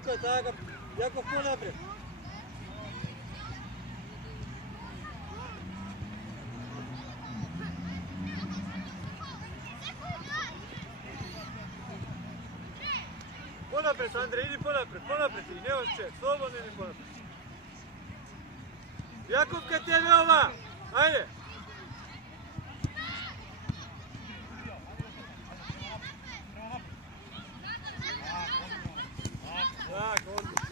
тука, така, јако понапред. Понапред, Андреј, иди понапред, иди, не още, слободно иди понапред. Јаков, кај тебе ова, ајде. Така, одлично.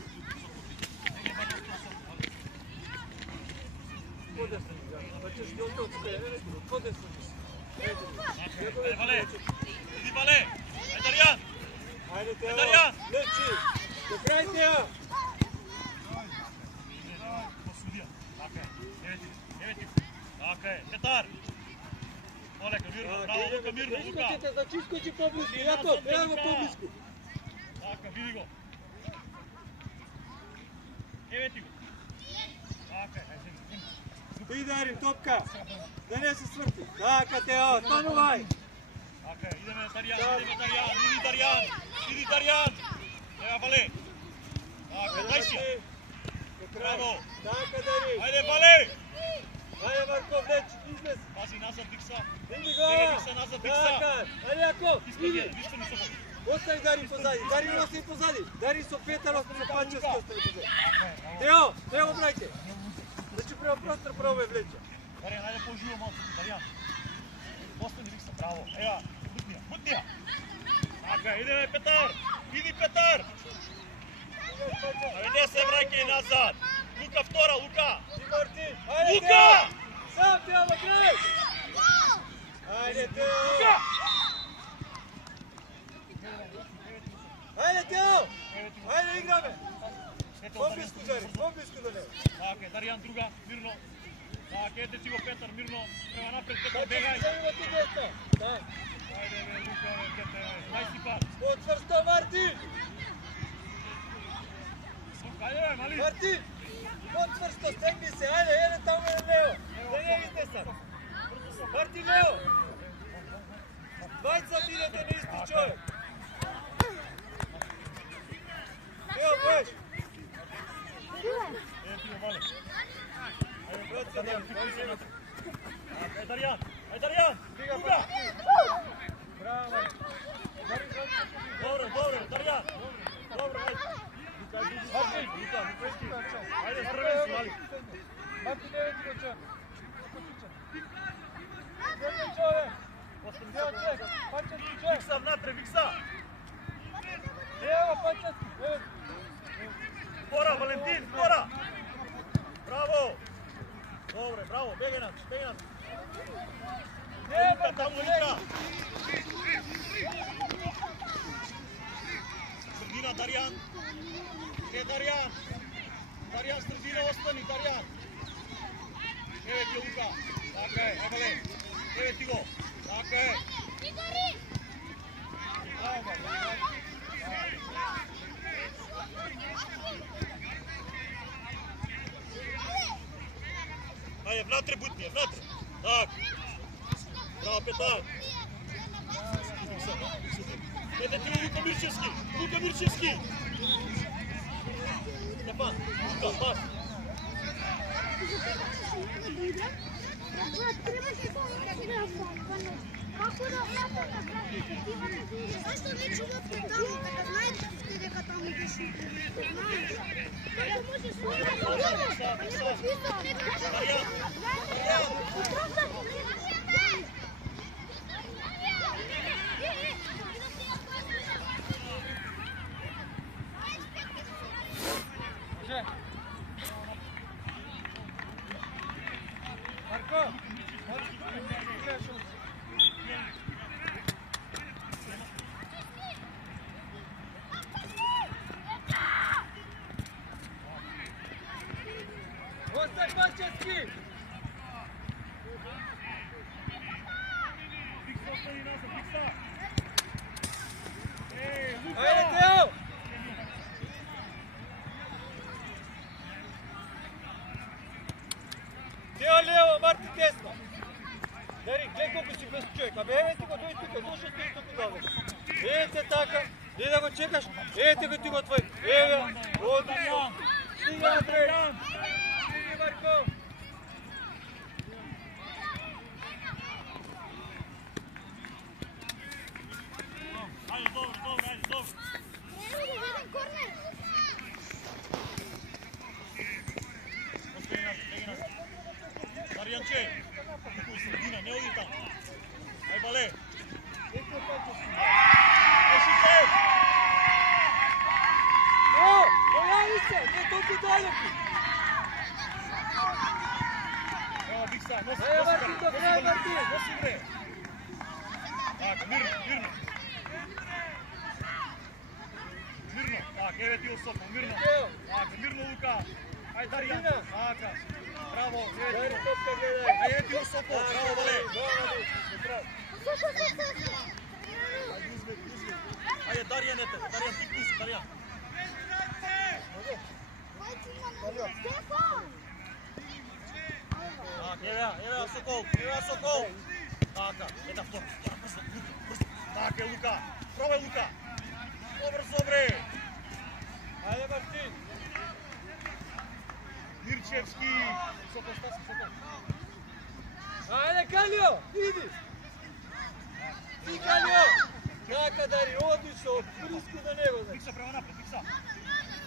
Подесно, па ćeš ti ovdje odstoje, podesno ti se. Ajde, Vale, idi Vale, ajde Arjan. Ajde Teo, Darjan! leči, do kraj Teo. Така е, Петар. Олека, мирно, браво, Лука, мирно, Лука. Искочите, значи искочи поблизко, Јаков, ево поблизко. Така, види го. Евети го. Така е, Ти Дарин, топка, да не се сврти. Така Тео, станувај. Така, идеме Дарјан, иди Дарјан. Ева Вале. Така, дај си. Браво. Така Дарин. Ајде Вале. Ајде Марков, леч, излез. Пази назад Викса. Иди го. Викса назад Викса. Така, ајде Јаков, иди. Ништо не се. Остави Дарин позади, Дарин остави позади. Дарин со Петар остави Панчевски остави позади. Тео, брајке. Значи према простор пробај влече. Дарјан, ајде поживо малку, Дарјан. Остани Викса, браво. Ева, бутнија. Така, идеме Петар. Иди Петар. Ајде се враќај назад. Лука втора, Лука. И Мартин. Ајде Лука! Сам Тео во крај. Ајде Тео. Лука! Ајде Тео. Ајде играме. Поблиску Дарин, поблиску до него. Така, Дарјан друга, мирно. Така, ете си го Петар, мирно. Према напред, Петар, бегај. Ајде деца. Да. Ајде, Лука, дај си пат. Отврсто Мартин. Ајде, мали. Мартин. Отврсто, стегни се. Ајде, еден таму еден лево. Да не издесам. Мартин лево. Двајца бидете на исти човек. Ево, беш. Ајде, Дарјан. Друга. Браво. Добро, Дарјан. Добро, ајде. Ајде, првен си, мали. Мартин, ево ти го човек. Ево човек. Ево човек. Панчевски човек. Викса внатре, Викса. Ево Панчевски. Ево. Фора, Валентин, фора. Браво. Добре, браво, бегај нас. Лука, таму Лука. Средина, Дарјан. Е, Дарјан. Дарјан, средина, остани, Дарјан. Еве ти Лука. Така е, еве. Еве ти го. Така е. Ајде, внатре бутни, внатре. Так. Браво, Петар. Ете ти Лука Мирчевски. Степан, Лука, пас. Зашто не чувате таму, така знаете дека таму ќе шути. Знаеш? Како може Марко. Оставь Панчевски! Ајде, Тео! Тео лево, Мартин десно. Дарин, гледай колку си без човек. Абе, еве ти го, дојди тука, дошо стои тука долу. Видите така, и да го го чекаш. Ете го ти го твој. Еве, одлично. Стига напред. Стиги Марко. Ајде, добро, ајде, добро. Jedan korner. Даријанче, некој средина, не оди таму. Ај бале. Ешите! Појави се, не толку далеку. Ево Бикса, носи, Ајде Мартин, до крај Мартин. носи бре. Така, мирно. Мирно, така, еве ти Осопо, мирно. Така, мирно Лука. Ајде Даријан, така. Браво, Дари еве ти. топка гледај. Ајде ти Осопо, браво бале. Ајде Даријан ете, Даријан пикнис, Даријан. Така, еве Сокол. Така, ета втора, брзо, брзо. Така, Лука. Пробај Лука. Побрзо бре. Ајде Мартин. Мирчевски. Сокол, стаси, Сокол. Ајде Калио, иди. Ти Калио. Така Дари, одлично, близко до него. Бикса према напред, Бикса.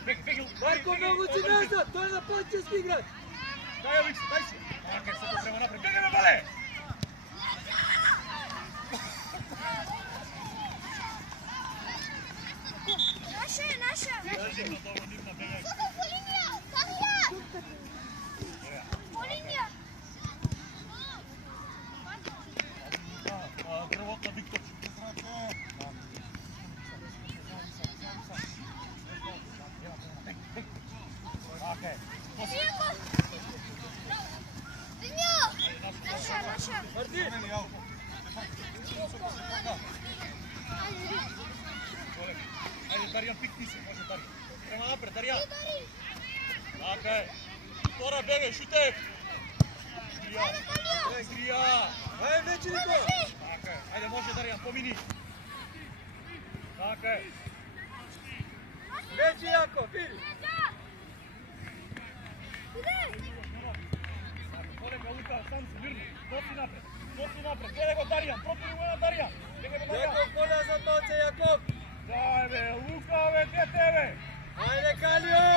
Беги. Марко многу си назад, тој е нападчески играч. Дај Бикса, дај си. Така, Сокол према напред. Беги ме бале. Наша. Добро, дивна, бегај. По линија. По линија. Првот на Виктор. Така, Наша. Мартин. Ајде, Даријан, пикни се, може Даријан. Према напред, Даријан. Така е. Втора бегај, шутев. Зрија. Ајде вече Нико. Така е. Ајде, може Даријан, помини. Така е. Вече Јако, иди. Колега Лука, сам се, мирно. Носи напред. Гледај го Даријан, против го на Даријан. Бегај го Даријан. Јаков поля за малце, Јаков. Дај бе, Лука, бе, дете бе. Ајде Калио.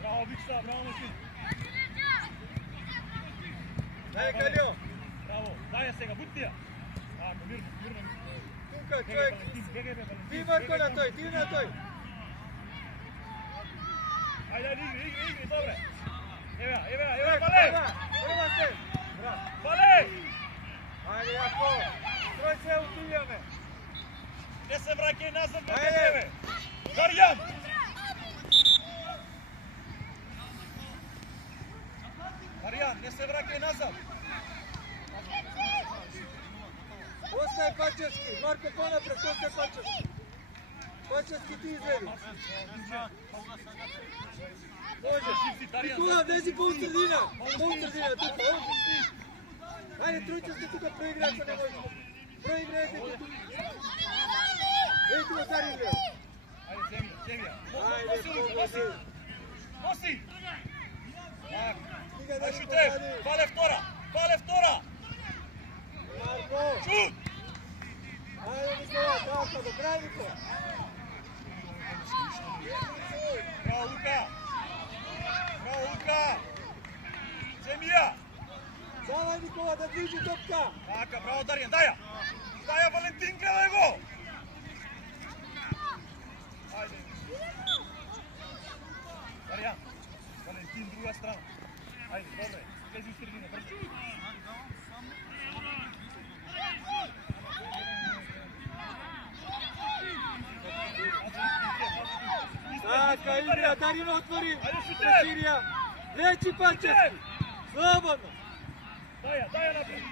Браво, Бикса, браво, Мусин. Ајде Калио. Браво, дај ја сега, будь тија. Така, мирно. Тука, Бегај, човек. Валентин, бегај, бе, Валентин. Ти Марко на тој, ти на тој. Ајде, игри, добре. Еве, Бале. Прва се. Браво. Бале. Ајде Јаков. Трој се утиваме. Не се враќај назад, бе, Ајде. тебе. Даријан. Даријан, не се враќај назад. Остај Пачевски. Марко понапред, остај Пачевски. Пачевски ти изведи. Може. Никола, влези по средина. По средина, тука, овде. Ајде, Тројчевски тука проиграј, ако не можеш. Проиграјте тука. Ето го Дари играј. Ајде, Земја. Ајде, Носи. Стига да Ај, ни шутев. позади. Пале втора. Марко. Шут. Ајде, Никола, така, до крај, Никола. Браво, Лука. Земја. Давај, Никола, да движи топка. Така, браво, Даријан, дај ја, Валентин, гледај го. Ајде. Даријан, Валентин, друга страна. Ајде, добре, влези у средина, брзо. Така, игра, Дарина отвори. Ајде, шутев. На Сирија. Лечи Пачевски. Слободно. Дај ја напред.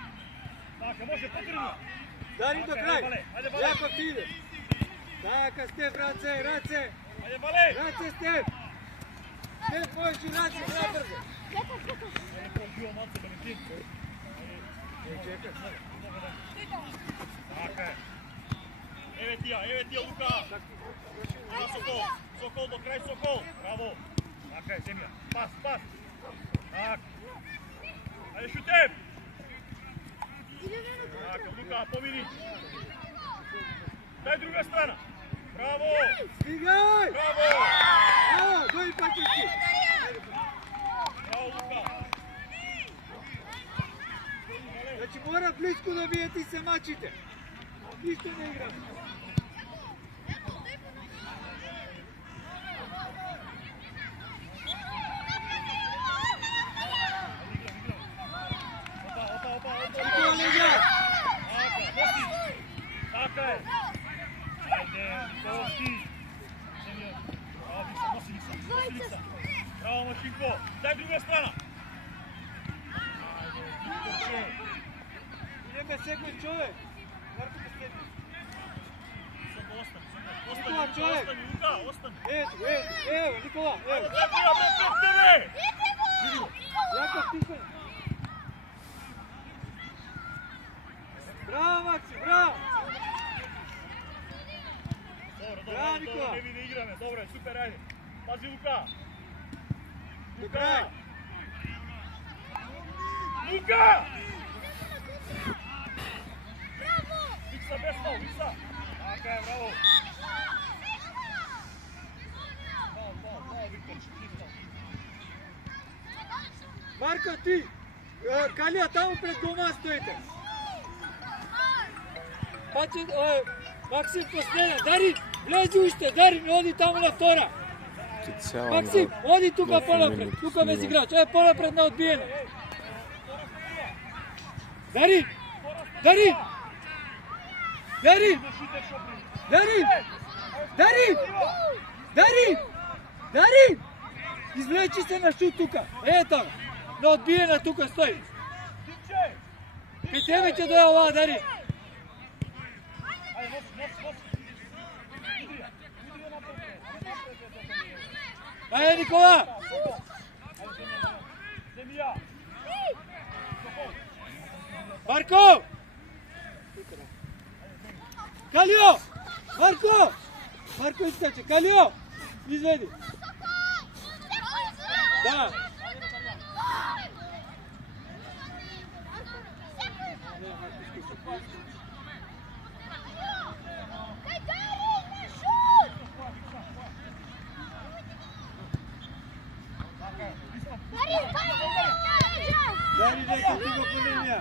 Така, може потребно. Дари до крај. Ајде, Бале. Јаков ти иде. Така, Стеф, раце. Ајде, Бале. Раце, Стеф. Стеф, можеш и раце, набрзо. Ајде, пробио малце, Валентин. Чекай. Така е. Еве Еве ти ја Лука. На Сокол. Сокол до крај Сокол. Браво. Така е, земја. Пас. Так. Ајде шутем. Така, Лука, помини. Дај друга страна. Браво. Стигај! Браво. Дојди пакетки. Браво, Лука. Значи мора близко да биете и се мачите. Ништо не играм. Никола не игра. Така е. Ајде, Николски. Браво, Викса. Браво, Машинко. Дај друга страна. Идеме секој човек. Марко да седи. Остани, Лука, остани. Ево, Никола, ево. Јаков Тихон. Браво, Макси, браво. Браво, Никола. Не ви да играме, добре, супер, ајде. Пази, Лука. Лука. Лука! Викса без фал, Викса. Така е, браво. Фал, Виктор. Марко, ти. Калија, таму пред дома стоите. Паче, Максим последен. Дарин, влези уште. Дарин, оди таму на втора. Максим, оди тука понапред. Тука без играч. Понапред на одбиена. Дарин! Извлечи се на шут тука. Ето, на одбиена тука стои. Кај тебе ќе доја оваа, Дарин. Ајде, Никола! Марко! Калио! Марко искаче. Калио! Изведи. Да. Дари, нека ти го по линија.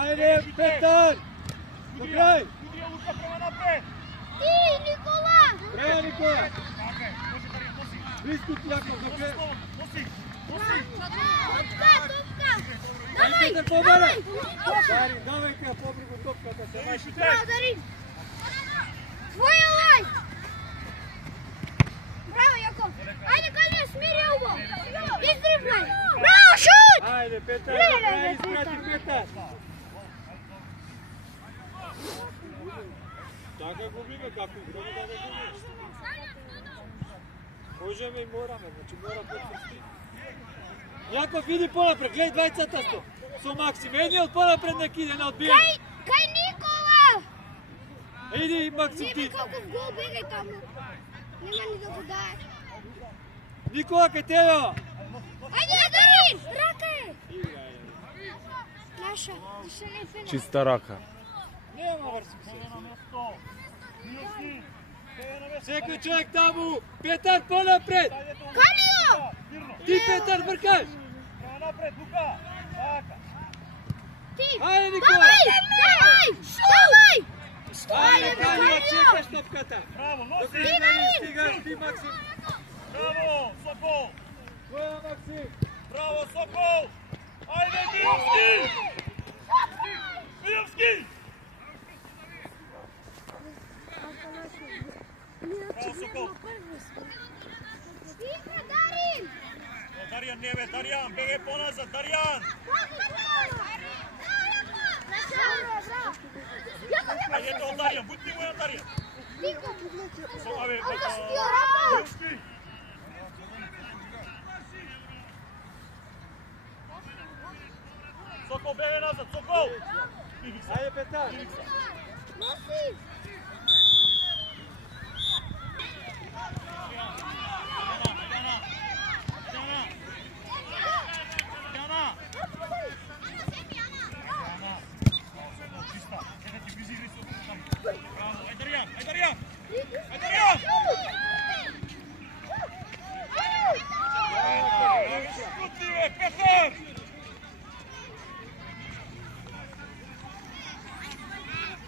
Ајде, Петар! До крај! Лука према напред! Ти, Никола! Браво, Никола! Така е, може да ја носи. Близко Јаков, до крај! Носи! Топка! Ајде, Петар, побара! Дари, давај кај побригу топката, се мајши. Браво, Дарин! Твоја лај! Браво, Јаков! Ајде, Калија, смири уго! Издрибнај! Браво, шут! Ајде, Петар, до крај, испрати Петар! Така губиме, како играме да губиме. Можеме и мораме, значи мора потврсти. Јаков, иди понапред, гледај двајцата сто. Со Максим, едниот понапред нек иде на одбијање. Кај Никола! Иди, Максим, Не ти. бе каков гол, бегај таму. Нема ни да го дае. Никола, кај тебе, ова. Ајде, Дарин! Рака е! Наша, да се не фена. Чиста рака. Нема врски се. На место! Милски! Секој човек таму. Петар, понапред. Калио! Ти, Петар, бркаш. Према напред, Лука! Така! Ти! Ајде, Никола. Давај! Давај! Ајде, Калио, чекаш топката. Браво, Док носи! стигаш, ти, Максим. Браво, Сокол! Твоја, Максим. Браво, Сокол! Ајде, Милски! Милски! Браво, Сокол! Игра, Дарин! Дарјан не бе, Дарјан, бегај поназад, Дарјан! Ајде, ето, Дарјан, будь ти моја, Дарјан! Милски! Сокол, бегај назад, Сокол! Ајде, Петар. Носи!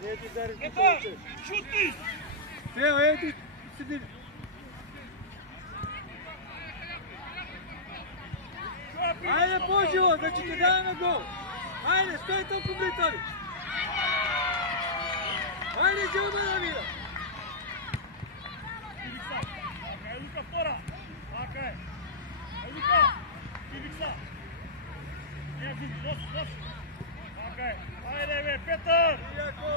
Еди, Дарин, Петар, шути! Тео, еди, седи. Ajde, poživo, da ćete dajemo gol. Ajde, stoji toliko Britoli. Ajde, Đuba da mira. Ivica, okay, Luka fora. Okay. Luka, Ivica. Jezi, los. Okay. Ajde, Petar. Iako.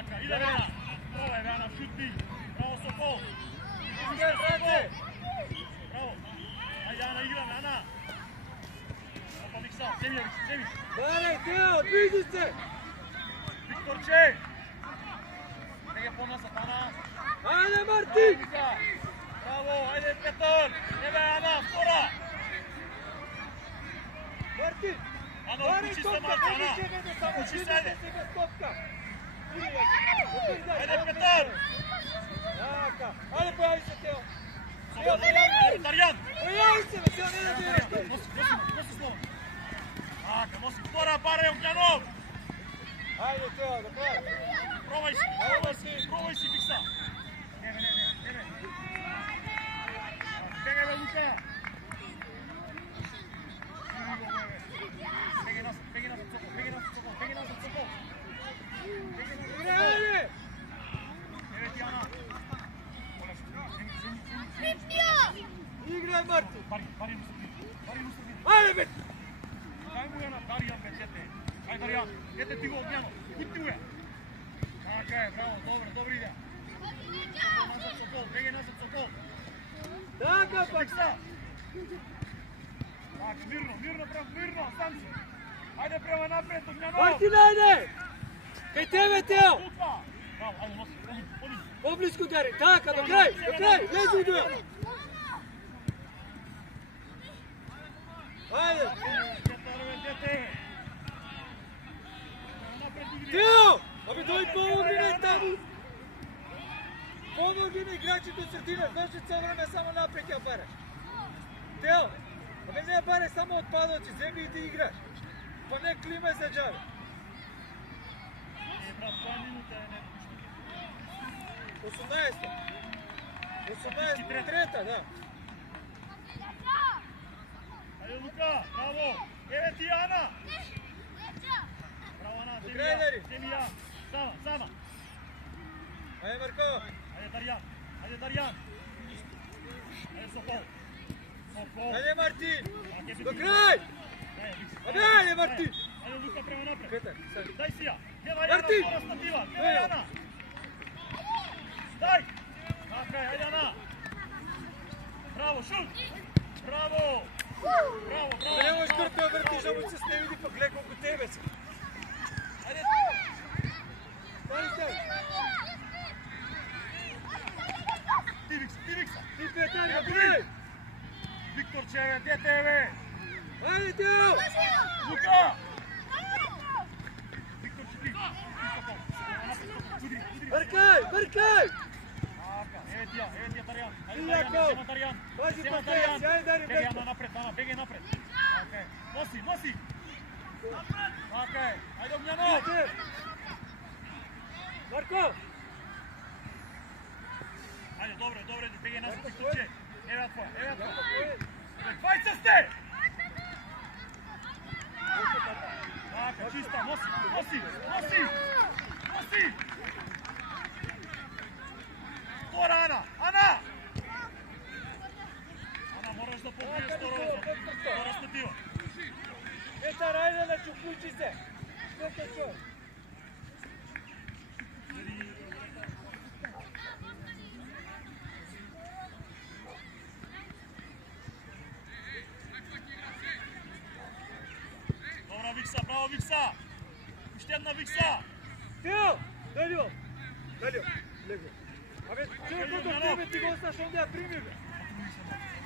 Okay, ide Vena. Bravo, Vena, šuti. Bravo, Sokol. Brate. Bravo. Ajde, Ana, igram, Ana. Opa, Miksa, Sević. Dare, Teo, dviži se. Viktorče. Neke ponasa, Ana. Ajde, Martin. Bravo, ajde Petar, ebe Ana, fora! Martin. Ana, uključi se Marta, Ana! Uključi se, ajde! Ajde Petar! Jaka. Ajde, pojavi se Teo. Ajde Darjan! Pojavi se, Teo, ne da biraš. Nosi slovo! Aka, nosi fora, bare Ognjanov! Ajde, Teo, do kraja. Probaj si, Fiksa! Ne. Pegaj, Luka! Pegaj nazad, Sokol! Ajde. Evo ti Ana! Igraj, Martin. Bari mu sredini! Ajde, bet. Daj mu Jana, Darjan, dete! Ajde Darjan, dete ti go Ognjanov! Kupi mu je! Okej, bravo, dobro ide! Pegaj nazad, Sokol! Така, пак. Так, мирно, сам си. Ajde prema napred, Ognjanov! Martin, ajde. Kaj tebe, Teo. Luka! Bravo, ajde, nosi, odi. Poblisko Dari. Така, до край. Лези у дуел. Ajde. Dete! Teo. Абе, дој помогни не таму. Помогни ми играчите од средина. Знаеш ли цело време само напред ја бараш. Тео. Абе, не ја бараш само од падоци. Земли и ти играш. Па не климај за джаве. Брат, која минута е? 18-та. 18-та, да. Ajde Luka, bravo! Evo ti Ana! Bravo Ana, Zemija! Sama! Ajde, Marko. Ajde Darjan! Ajde Sokol! Ajde, Martin. Do kraj. Ajde, Martin. Ajde Luka prema napred! Petar, sad. Daj si ja! Martin! Jana, stativa! Jana! Daj! Okej, ajde Ana! Bravo, šut! Bravo! Не можеш кар да въртиш, ама се не види, пък гледай колко тебе си. Ajde! Стани. Ти Викса! Ти, Петар, напред. Викторче, дете бе! Ajde, Teo. Luka! Викторче, ти! Бъркай. Evo ti ja, Darjan! Iako. Sema Darjan! Pazi Sema po Darjan! tebi, ajde Darin, Begaj Beko. Ana napred, Ana, begaj napred! Okej, nosi! Okej, ajde Ognjanov! Marko. Ajde, dobro, begaj nazad, Viktorče! Evo tvoja! Dvajca ste! Така, чиста, носи! Втора, Ана, мораш да побиеш втора статива. Петар, ajde da ću uključi se. Što te čuo? Добра Викса, браво Викса! Уште една Викса! Тео, Далио. Лего. Абе, чуo колко тебе ти го осташ, онде ја прими, бе.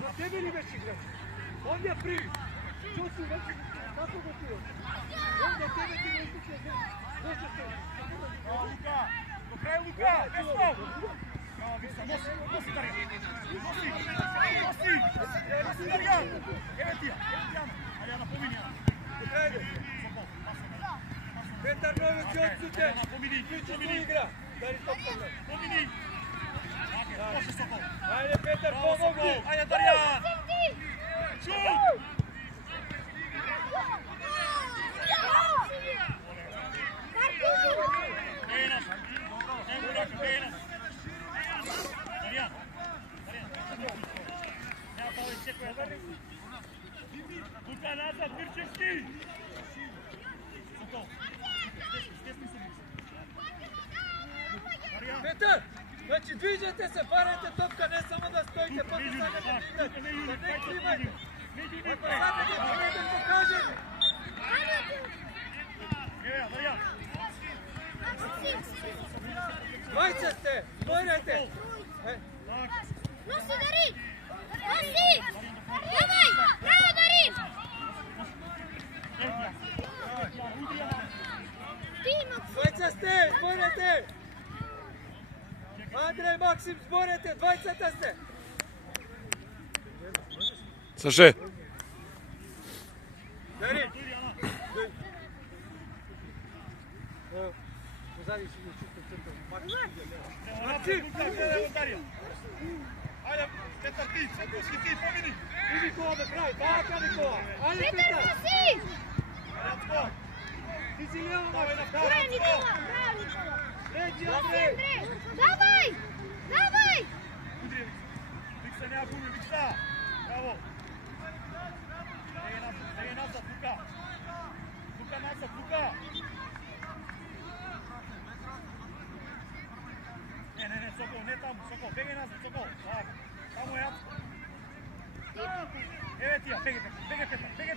За тебе ли беше играч? Онде ја прими. Чуo си вече, како го чуo? Онде тебе ти го истиче, зашто се? Браво Лука! До крај Лука! Без гол! Браво Викса, носи Дарjan! Носи Дарjan! Еве ти ја! Ajde, ključi su igra. Dari topka. Pomini. Može Sokol. Ajde, Petar, pomogni. Ajde, Darjan. Šut. Benas. Benas. Darjan. Nema pa ovaj čekuje. Luka nazad, Mirčevski. Sokol. Petar, znači dviđajte se, parajte topka, ne samo da stojite, pa da stanete pitati. Da ne klimajte. Ako sad ne pojede, pokažete. Dvajca ste, borajte. Nosi Darin! Nosi! Давай! Bravo Darin! Dvajca ste, borajte. Andrej, Maksim, zborete, dvajcata ste. Саше. Darin. Pozadi si mi čisto crto. Maksim. Ajde, Petar ti, Sokolski ti, pomini. Idi ko ovdje pravi, baka Nikola. Ajde Petar, Petar. nosi! Radko. Ti si lijevo Давай Maksim. на Bravo втора, Nikola! Радко. Bravo Nikola! Treći Nosi Andrej. Andrej! Давай! Давай! Udri, Viksa nema gubi, Viksa. Bravo. Ege nazad, Luka. Luka nazad, Luka. Ne, Sokol, ne tamo, Sokol, begaj nazad, Sokol. Tamo je Jacko. Evo ti ja, begaj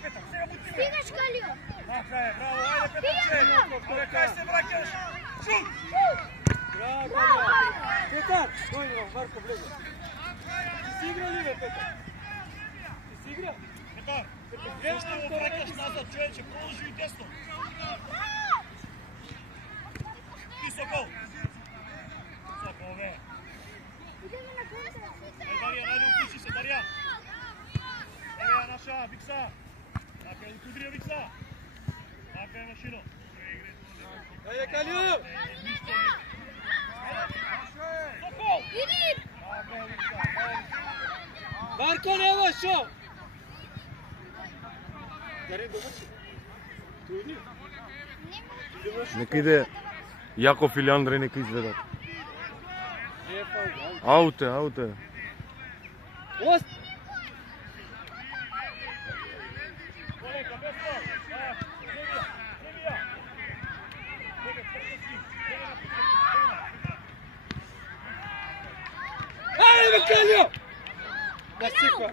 Petar, сега бути ме. Стигаш, Калио! Така е, браво, ajde Petarče. Абе, кај се враќаш? Шут! Bravo, Bravo, Kalijo. Kalijo! Petar, dojmo, Marko Blego. Ti si igrao li, Petar? Ti si igrao? Петар, зашто го враќаш назад, човече, продолжи и десно. И Сокол. Сокол, бе. Идеме на контра! Дарјан, ајде укуши се, Дарјан. Ева наша, Викса. Така е, Кудрија Викса. Така е, Машино. Ajde, Kalijo. Сокол! Иди! Така е, Викса. Marko, nema šo. Darin, domaći. Tu idi. Нека иде Јаков или Андреј, нека изведат. Не, фаул. Ауте. Ост. Колека, без фаул. Семија. Бега, прсоски. Бега на пикет. Ajde, Kalijo. Da sikva.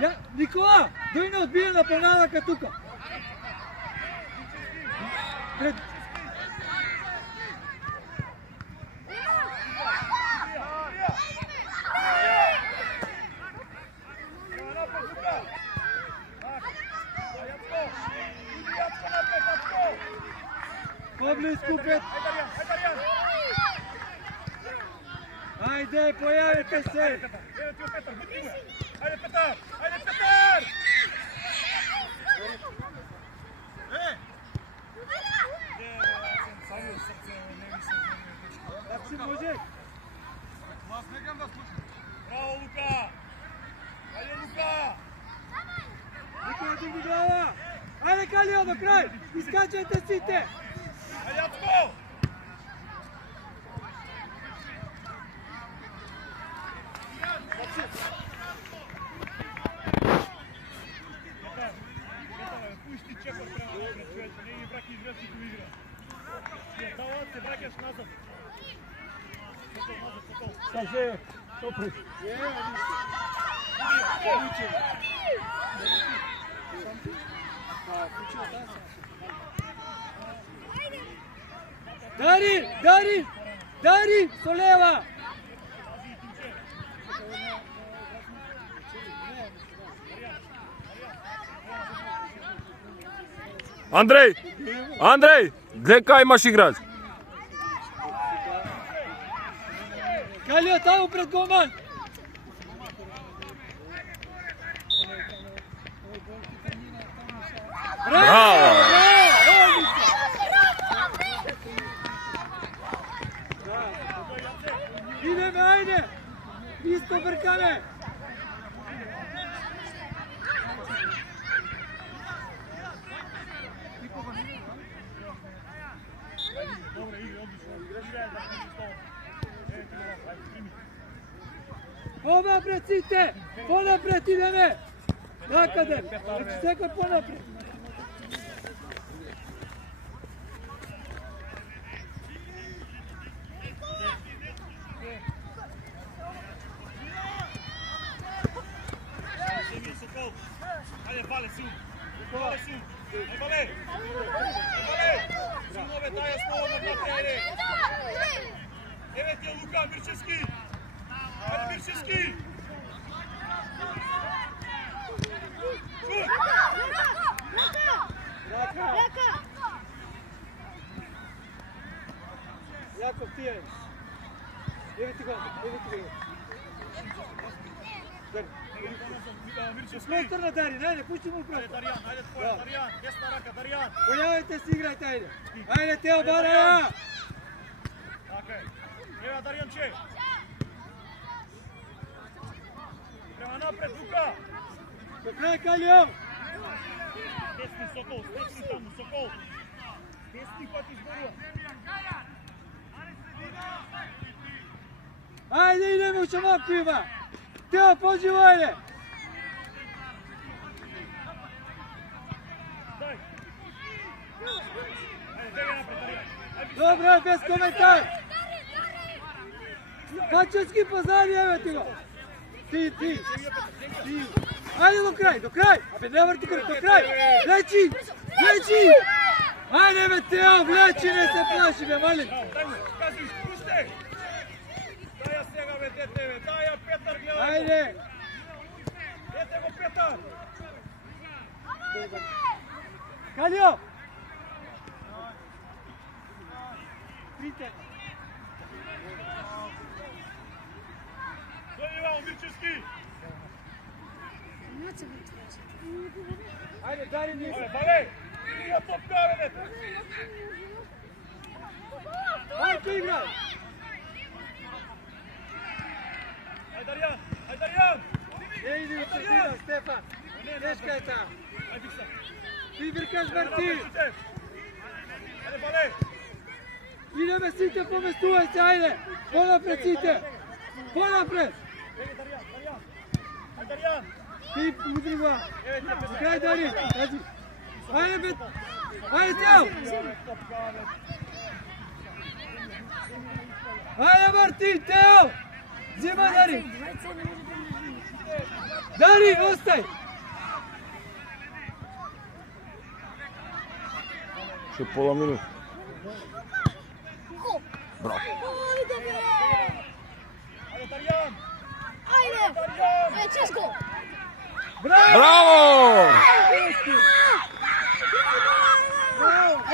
Ja, Nikola, dojna odbijena penala tuka. Pred... Poblisko pred... Ajde, pojavite se! Evo ti Petar, budi me! Ajde Petar! Ajde Petar! Maksim može? Bravo Luka! Ajde Luka! Nikola digni glava! Ajde Kalijo do kraj! Iskačajte site! Ajde Jacko! Pusti čepar prema napred, čoveče, nije mi braki izvesti tu igra. Dao se, brakaš nazad. Sokol, nazad, Sokol. Staže, topri. Дари, со лева! Андрей, гледай кај имаш играч. Калио, таму пред голман! Браво! Идеме, ајде! Исто бркаме! Понапред сите! Понапред идеме! Накаде? Значи секој понапред! Ajde, Vale, su! Vale, su! Ajde, Vale! Sinove, daj je slobodno na tere! Evo ti je Luka Mirčevski! Ajde, Mirčevski! Jakov, ti je! Evo ti go! Smotor na Darin, ajde, pušti mu upravo. Ajde, Darjan, ajde tvoja, Darjan, desna raka, Darjan. Pojavite se, igrajte, ajde. Ajde, Teo, Baraja! Tako je. Evo, Darjanče. Prema napred, Luka. Do kraja, Kaljo! Desni Sokol, desni tamo, Sokol. Desni pa ti zborua. Ajde, idemo u čamaku ima! Teo, pođi vojne! Daj. Ajde, bega napred, Darjan. Dobro, bez komentar! Kačanski pozadi, evo ti go! Ti! Ajde do kraj! Abe, ne vrti kraj, do kraj! Leći! Ajde me Teo, vleći, ne se plaši, me malim! Daj mu, kaži, pušte! Daja svega, ve, dete, ve, daja Petar, gledaj! Ajde! Dete go, Petar! Kaljo! Prite! Daj Ivao, Mirčevski! Ajde, Darin nisam! Ajde, Vale! Idija top kare, dete! Ajde, igraj! Ajde, Darjan! Ne idi u sredinu, Stefan! Teška je tamo! Ajde, Biksa! Ti brkaš Martin! Ajde, Vale! Ideme site, pomestuvaj se, ajde! Ponapred site! Ponapred! Ajde, Darjan! Ti udri go! Kraj Darin! Ajde, bet! Ajde, Teo! Ajde, Martin, Teo! Zima, Darin! Darin, ostaj! Še pola minuta. Ajde, Darjan! Ajde, Česko! Bravo! Браво! Bravo!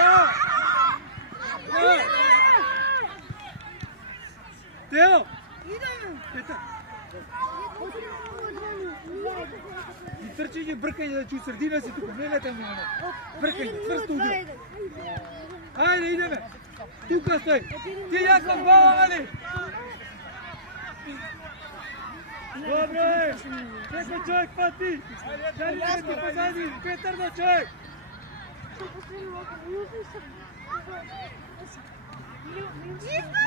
Teo! Petar! I trčenje, brkanje, da ću sredina si tu, ne letam mi ono. Brkanje, čvrsto udro. Ajde, ideme! Tuka stoj! Ti Jakov, glava mali! Dobro je! Neko čovjek pati! Darin ti pozadi! Petar da čovjek! Ispa!